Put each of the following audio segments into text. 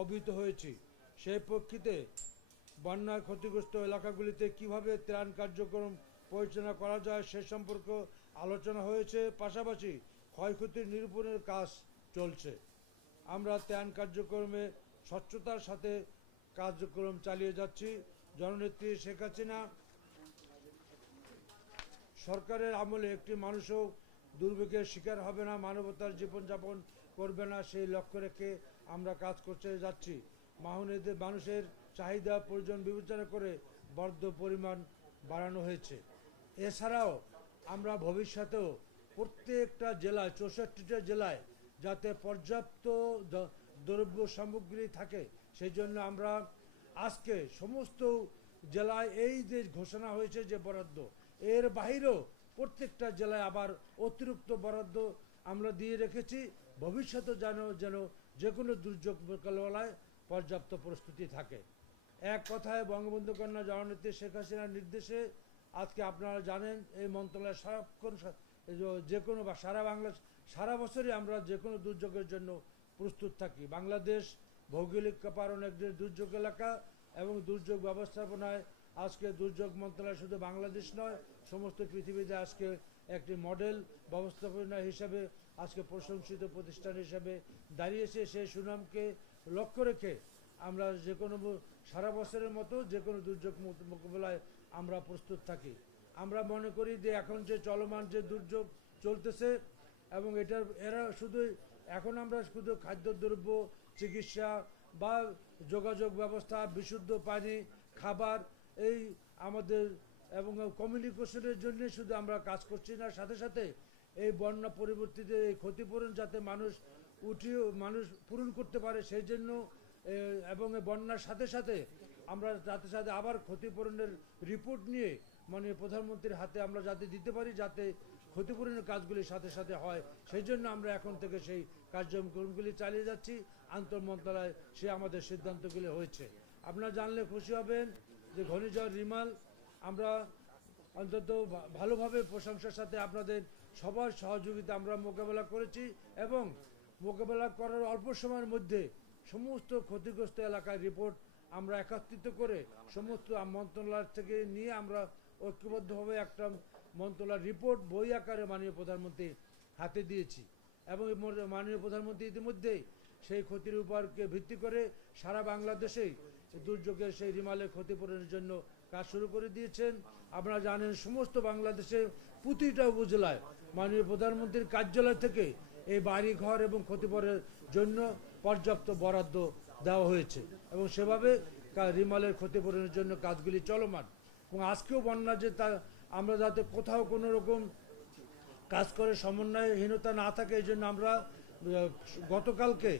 অবহিত হয়েছি। সেই প্রেক্ষিতে বন্যায় ক্ষতিগ্রস্ত এলাকাগুলিতে কিভাবে ত্রাণ কার্যক্রম পরিচালনা করা যায় সে সম্পর্কে আলোচনা হয়েছে। পাশাপাশি ক্ষয়ক্ষতি নিরূপণের কাজ চলছে। আমরা ত্রাণ কার্যক্রমে স্বচ্ছতার সাথে কার্যক্রম চালিয়ে যাচ্ছি। জননেত্রী শেখ হাসিনা সরকারের আমলে একটি মানুষও দুর্ভিক্ষের শিকার হবে না, মানবতার জীবনযাপন করবে না, সেই লক্ষ্য রেখে আমরা কাজ করতে যাচ্ছি। মাহনেদের মানুষের চাহিদা প্রয়োজন বিবেচনা করে বরাদ্দ পরিমাণ বাড়ানো হয়েছে। এছাড়াও আমরা ভবিষ্যতেও প্রত্যেকটা জেলায় 64টা জেলায় যাতে পর্যাপ্ত দ্রব্য সামগ্রী থাকে সেই জন্য আমরা আজকে সমস্ত জেলায় এই যে ঘোষণা হয়েছে যে বরাদ্দ, এর বাহিরেও প্রত্যেকটা জেলায় আবার অতিরিক্ত বরাদ্দ আমরা দিয়ে রেখেছি। ভবিষ্যতে যেন যে কোনো দুর্যোগ মোকাবেলায় পর্যাপ্ত প্রস্তুতি থাকে। এক কথায় বঙ্গবন্ধু কন্যা জননেত্রী শেখ হাসিনার নির্দেশে আজকে আপনারা জানেন এই মন্ত্রণালয় সারাক্ষণ যে কোনো বা সারা বছরই আমরা যে কোনো দুর্যোগের জন্য প্রস্তুত থাকি। বাংলাদেশ ভৌগোলিক কারণে একটি দুর্যোগ এলাকা এবং দুর্যোগ ব্যবস্থাপনায় আজকে দুর্যোগ মন্ত্রণালয় শুধু বাংলাদেশ নয়, সমস্ত পৃথিবীতে আজকে একটি মডেল ব্যবস্থাপনা হিসাবে আজকে প্রশংসিত প্রতিষ্ঠান হিসাবে দাঁড়িয়েছে। সেই সুনামকে লক্ষ্য রেখে আমরা যে কোনো সারা বছরের মতো যে কোনো দুর্যোগ মোকাবেলায় আমরা প্রস্তুত থাকি। আমরা মনে করি যে এখন যে চলমান যে দুর্যোগ চলতেছে এবং এরা শুধু এখন আমরা শুধু খাদ্যদ্রব্য, চিকিৎসা বা যোগাযোগ ব্যবস্থা, বিশুদ্ধ পানি, খাবার এই আমাদের এবং কমিউনিকেশনের জন্য শুধু আমরা কাজ করছি না, সাথে সাথে এই বন্যা পরিবর্তিত এই ক্ষতিপূরণ যাতে মানুষ পূরণ করতে পারে সেই জন্য এবং বন্যার সাথে সাথে আমরা সাথে আবার ক্ষতিপূরণের রিপোর্ট নিয়ে মাননীয় প্রধানমন্ত্রীর হাতে আমরা যাতে দিতে পারি, যাতে ক্ষতিপূরণের কাজগুলি সাথে সাথে হয়, সেই জন্য আমরা এখন থেকে সেই কার্যক্রমগুলি চালিয়ে যাচ্ছি। আন্তঃ মন্ত্রণালয় সে আমাদের সিদ্ধান্তগুলি হয়েছে। আপনারা জানলে খুশি হবেন যে ঘূর্ণিঝড় রিমাল আমরা অন্তত ভালোভাবে প্রশংসার সাথে আপনাদের সবার সহযোগিতা আমরা মোকাবেলা করেছি এবং মোকাবেলা করার অল্প সময়ের মধ্যে সমস্ত ক্ষতিগ্রস্ত এলাকার রিপোর্ট আমরা একত্রিত করে সমস্ত মন্ত্রণালয় থেকে নিয়ে আমরা ঐক্যবদ্ধভাবে একটা মন্ত্রণালয় রিপোর্ট বই আকারে মাননীয় প্রধানমন্ত্রী হাতে দিয়েছি এবং মাননীয় প্রধানমন্ত্রী ইতিমধ্যেই সেই ক্ষতির উপরকে ভিত্তি করে সারা বাংলাদেশেই দুর্যোগের সেই রিমালের ক্ষতিপূরণের জন্য কাজ শুরু করে দিয়েছেন। আপনারা জানেন সমস্ত বাংলাদেশে প্রতিটা উপজেলায় মাননীয় প্রধানমন্ত্রীর কার্যালয় থেকে এই বাড়ি ঘর এবং ক্ষতিপূরণের জন্য পর্যাপ্ত বরাদ্দ দেওয়া হয়েছে এবং সেভাবে রিমালের ক্ষতিপূরণের জন্য কাজগুলি চলমান। এবং আজকেও বন্যা যে আমরা যাতে কোথাও কোনো রকম কাজ করে সমন্বয়হীনতা না থাকে এই জন্য আমরা গতকালকে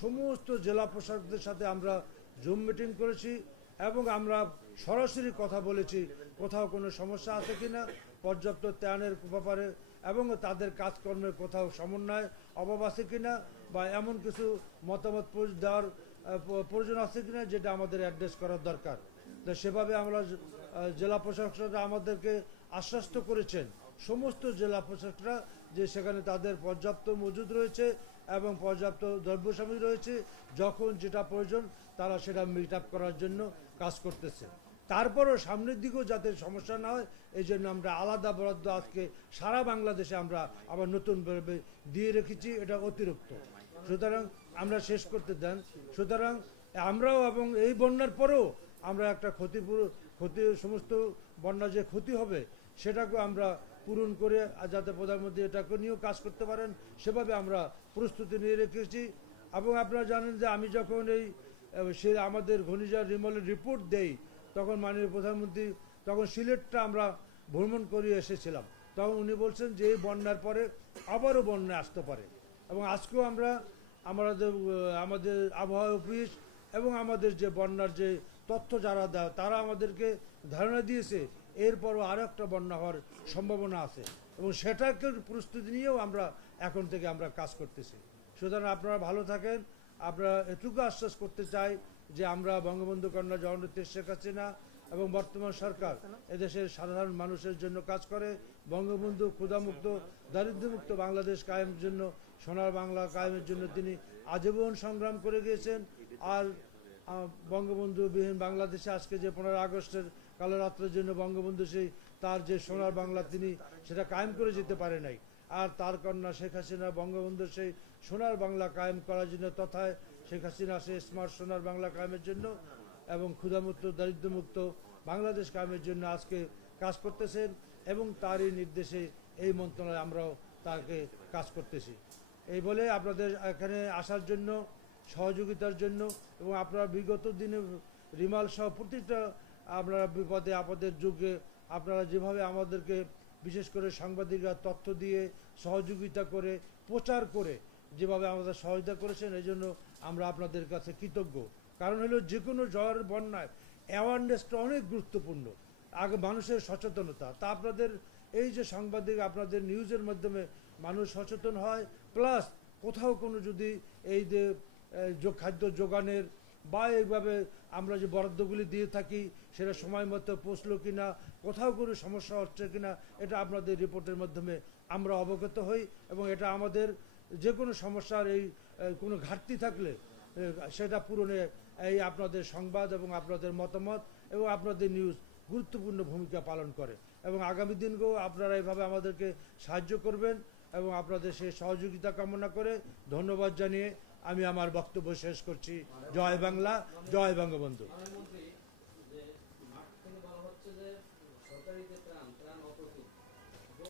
সমস্ত জেলা প্রশাসকদের সাথে আমরা জুম মিটিং করেছি এবং আমরা সরাসরি কথা বলেছি কোথাও কোনো সমস্যা আছে কিনা, পর্যাপ্ত ত্রাণের ব্যাপারে এবং তাদের কাজকর্মের কোথাও সমন্বয় অভাব আছে কিনা বা এমন কিছু মতামত দেওয়ার প্রয়োজন আছে কিনা যেটা আমাদের অ্যাড্রেস করার দরকার। তো সেভাবে আমরা জেলা প্রশাসকরা আমাদেরকে আশ্বস্ত করেছেন সমস্ত জেলা প্রশাসকরা যে সেখানে তাদের পর্যাপ্ত মজুদ রয়েছে এবং পর্যাপ্ত দ্রব্য সামগ্রী রয়েছে, যখন যেটা প্রয়োজন তারা সেটা মিট আপ করার জন্য কাজ করতেছে। তারপরও সামনের দিকেও যাতে সমস্যা না হয় এই জন্য আমরা আলাদা বরাদ্দ আজকে সারা বাংলাদেশে আমরা আবার নতুনভাবে দিয়ে রেখেছি, এটা অতিরিক্ত। সুতরাং আমরা শেষ করতে দেন। সুতরাং আমরাও এবং এই বন্যার পরেও আমরা একটা ক্ষতি সমস্ত বন্যা যে ক্ষতি হবে সেটাকে আমরা পূরণ করে যাতে প্রধানমন্ত্রী এটাকে নিয়েও কাজ করতে পারেন সেভাবে আমরা প্রস্তুতি নিয়ে রেখেছি। এবং আপনারা জানেন যে আমি যখন আমাদের ঘূর্ণিঝড় রিমালের রিপোর্ট দেই তখন মাননীয় প্রধানমন্ত্রী তখন সিলেটটা আমরা ভ্রমণ করে এসেছিলাম, তখন উনি বলছেন যে এই বন্যার পরে আবারও বন্যা আসতে পারে এবং আজকেও আমাদের আবহাওয়া অফিস এবং আমাদের যে বন্যার যে তথ্য যারা দেয় তারা আমাদেরকে ধারণা দিয়েছে এরপরও আরও একটা বন্যা হওয়ার সম্ভাবনা আছে এবং সেটাকে প্রস্তুতি নিয়েও আমরা এখন থেকে আমরা কাজ করতেছি। সুতরাং আপনারা ভালো থাকেন। আপনারা এটুকু আশ্বাস করতে চাই যে আমরা বঙ্গবন্ধু কন্যা জননেত্রী শেখ হাসিনা এবং বর্তমান সরকার এদেশের সাধারণ মানুষের জন্য কাজ করে। বঙ্গবন্ধু ক্ষুধামুক্ত দারিদ্র্যমুক্ত বাংলাদেশ কায়েমের জন্য, সোনার বাংলা কায়েমের জন্য তিনি আজীবন সংগ্রাম করে গিয়েছেন। আর বঙ্গবন্ধুবিহীন বাংলাদেশে আজকে যে 15 আগস্টের কালো রাত্রের জন্য বঙ্গবন্ধু সেই তার যে সোনার বাংলা তিনি সেটা কায়েম করে যেতে পারে নাই। আর তার কন্যা শেখ হাসিনা বঙ্গবন্ধুর সেই সোনার বাংলা কায়েম করার জন্য তথায় শেখ হাসিনা সেই স্মার্ট সোনার বাংলা কায়েমের জন্য এবং ক্ষুধামুক্ত দারিদ্র্যমুক্ত বাংলাদেশ কায়েমের জন্য আজকে কাজ করতেছেন এবং তারই নির্দেশে এই মন্ত্রণালয়ে আমরাও তাকে কাজ করতেছি। এই বলে আপনাদের এখানে আসার জন্য, সহযোগিতার জন্য এবং আপনারা বিগত দিনে রিমাল সহ প্রতিটা আপনারা বিপদে আপদের যুগে আপনারা যেভাবে আমাদেরকে বিশেষ করে সাংবাদিকরা তথ্য দিয়ে সহযোগিতা করে প্রচার করে যেভাবে আমাদের সহায়তা করেছেন এই জন্য আমরা আপনাদের কাছে কৃতজ্ঞ। কারণ হলো যে কোনো ঝড় বন্যায় অ্যাওয়ারনেসটা অনেক গুরুত্বপূর্ণ, আগে মানুষের সচেতনতা। তা আপনাদের এই যে সাংবাদিক আপনাদের নিউজের মাধ্যমে মানুষ সচেতন হয়, প্লাস কোথাও কোনো যদি এই যে খাদ্য যোগানের বা এইভাবে আমরা যে বরাদ্দগুলি দিয়ে থাকি সেটা সময় মতো পৌঁছলো কিনা, কোথাও কোনো সমস্যা হচ্ছে কিনা, এটা আপনাদের রিপোর্টের মাধ্যমে আমরা অবগত হই এবং এটা আমাদের যে কোনো সমস্যার এই কোনো ঘাটতি থাকলে সেটা পূরণে এই আপনাদের সংবাদ এবং আপনাদের মতামত এবং আপনাদের নিউজ গুরুত্বপূর্ণ ভূমিকা পালন করে। এবং আগামী দিনকেও আপনারা এইভাবে আমাদেরকে সাহায্য করবেন এবং আপনাদের সেই সহযোগিতা কামনা করে ধন্যবাদ জানিয়ে আমি আমার বক্তব্য শেষ করছি। জয় বাংলা, জয় বঙ্গবন্ধু।